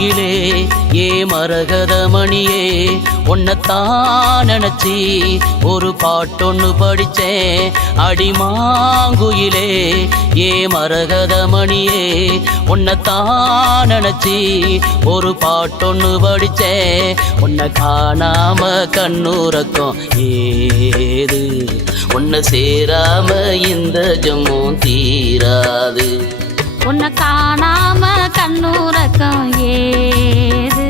மாங்குயிலே ஏ மரகத மணியே உன்னைத்தான் நினைச்சி ஒரு பாட்டொன்னு படிச்சேன். அடிமாங்குயிலே ஏ மரகத மணியே உன்னைத்தான் நினைச்சி ஒரு பாட்டொன்னு படிச்சேன். உன்னை காணாம கண்ணுறக்கம் ஏது, உன்னை சேராம இந்த ஜம்மும் தீராது. உன்னை காணாம கண்ணுறக்கம் ஏது,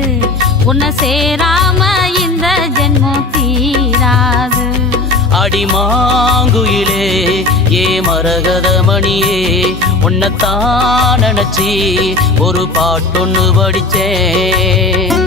உன்னை சேராம இந்த ஜென்மம் தீராது. அடிமாங்குயிலே ஏ மரகத மணியே உன்னைத்தான் நினைச்சி ஒரு பாட்டொன்னு படிச்சேன்.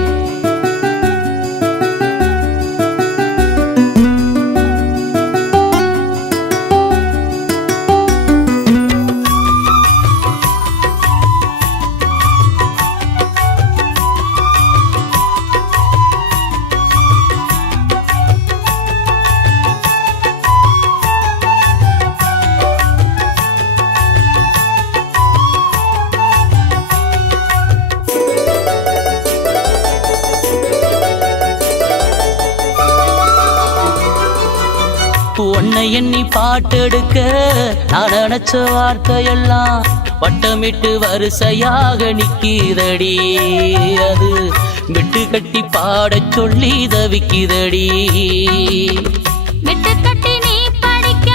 உன்னை எண்ணி பாட்டெடுக்க நான் நினைச்ச வார்த்தையெல்லாம் வட்டமிட்டு வரிசையாக நிக்கிதடி. அது விட்டு கட்டி பாடச் சொல்லி தவிக்கிதடி. விட்டு கட்டி நீ படிக்க,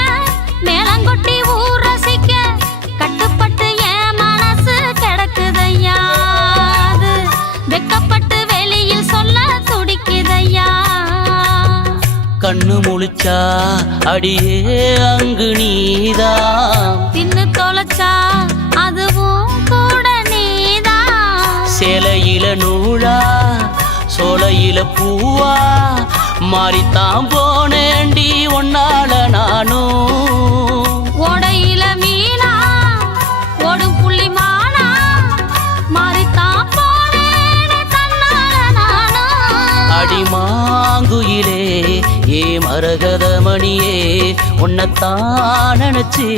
மேலங்கொட்டி ஊர் ரசிக்க, கட்டுப்பட்டு என் மனசு கிடக்குதையா. அது வெக்கப்பட்டு வெளியில் சொல்ல துடிக்குதையா. கண்ணு முழிச்சா அடியே அங்கு நீதான், தின்னு தொலைச்சா அதுவும் கூட நீதான். சேலையில நூலா சோலையில பூவா மாறித்தான் போனேண்டி ஒன்னால நானும். ஓடையில மீனா ஓடும் புள்ளி மானா மாறித்தான் போனேனே தன்னால நானும். அடிமாங்குயிலே ஏ மரகத மணியே உன்னைத்தான் நினைச்சி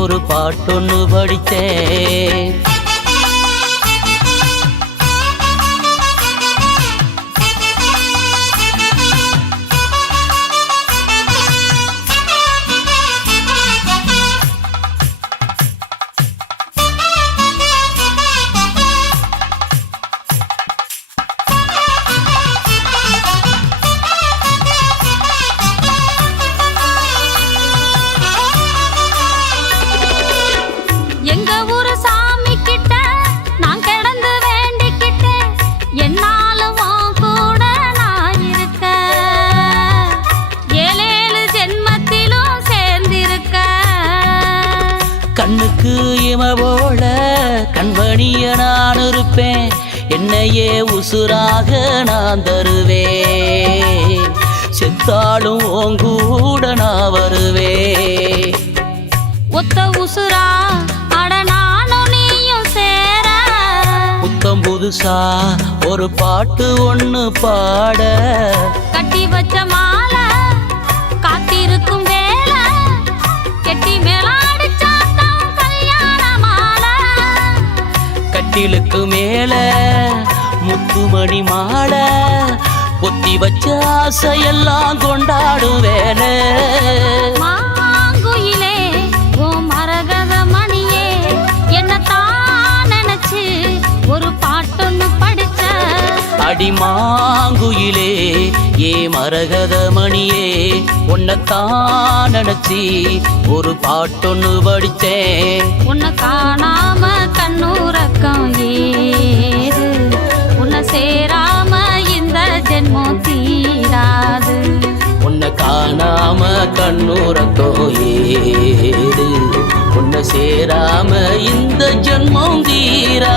ஒரு பாட்டொன்னு படிச்சேன். எங்க ஊரு சாமி கிட்ட நான் கிடந்து வேண்டிக்கிட்டேன், என்னாலும் கூட நான் இருக்க, ஏழேழு ஜென்மத்திலும் சேர்ந்திருக்க. கண்ணுக்கு இம போல கண்பணிய நான் இருப்பேன், என்னையே உசுராக நான் தருவேன். செத்தாலும் உங்கூட நான் வருவேன். ஒத்த உசுரா அட நானும் நீயும் சேர, புத்தம் புதுசா ஒரு பாட்டு ஒண்ணு பாட, கட்டி வச்ச மாலை காத்திருக்கும் வேலை, கெட்டி மேலாடிச்சாத்தான் கல்யாண மாலை. கட்டிலுக்கு மேல முத்துமணி மாலை பொத்தி வச்ச ஆசையெல்லாம் கொண்டாடும் வேலை. மாங்குயிலே ஓ மரகத மணியே என்னத்தான் நினைச்சு ஒரு பாட்டொன்னு படிச்ச. அடிமாங்குயிலே ஏ மரகத மணியே உன்னைத்தான் நினைச்சி ஒரு பாட்டொன்னு படிச்சேன். உன்னை காணாம கண்ணுறக்கம் ஏது, உன்னை சேராம இந்த ஜென்மம் தீராது. உன்னை காணாம கண்ணுறக்கம் ஏது, உன்னை சேராம இந்த ஜென்மம் தீரா.